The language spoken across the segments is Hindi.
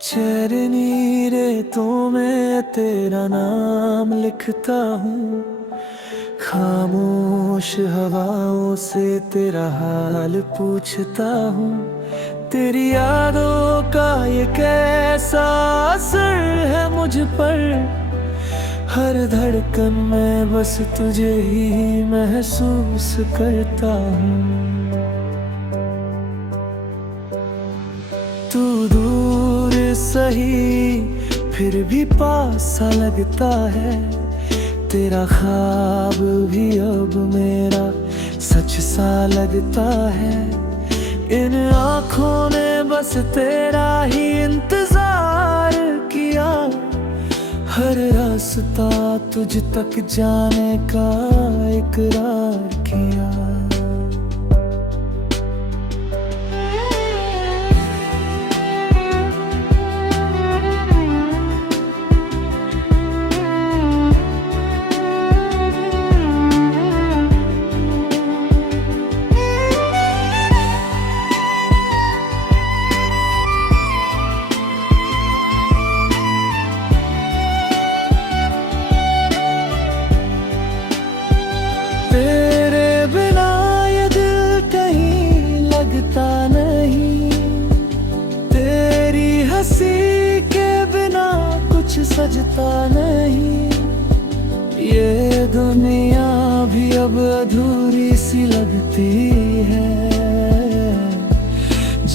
चरनी रेतों में तेरा नाम लिखता हूँ, खामोश हवाओं से तेरा हाल पूछता हूँ। तेरी यादों का ये कैसा असर है मुझ पर, हर धड़कन में बस तुझे ही महसूस करता हूँ। तू दूर सही फिर भी पास सा लगता है, तेरा ख्वाब भी अब मेरा सच सा लगता है। इन आँखों ने बस तेरा ही इंतजार किया, हर रास्ता तुझ तक जाने का इकरार किया। तेरे बिना ये दिल कहीं लगता नहीं, तेरी हंसी के बिना कुछ सजता नहीं। ये दुनिया भी अब अधूरी सी लगती है,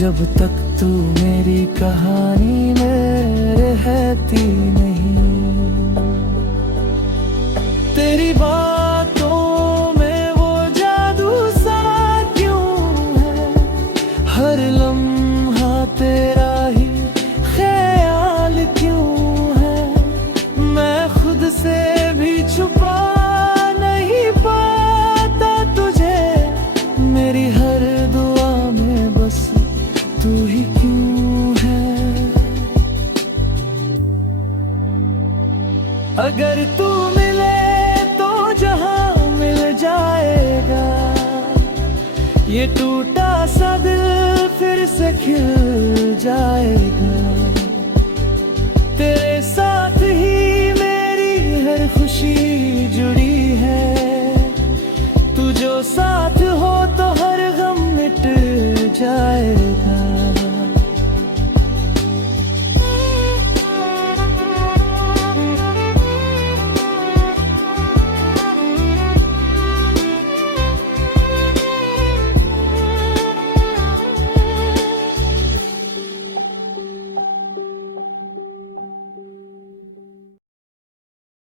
जब तक तू मेरी कहानी में रहती नहीं। तेरी बातों में वो जादू सा क्यों है, हर लम्हा तेरा ही ख्याल क्यों है। मैं खुद से भी छुपा नहीं पाता तुझे, मेरी हर दुआ में बस तू ही क्यों है। अगर तू मिले जहां मिल जाएगा, ये टूटा सा दिल फिर से खिल जाएगा।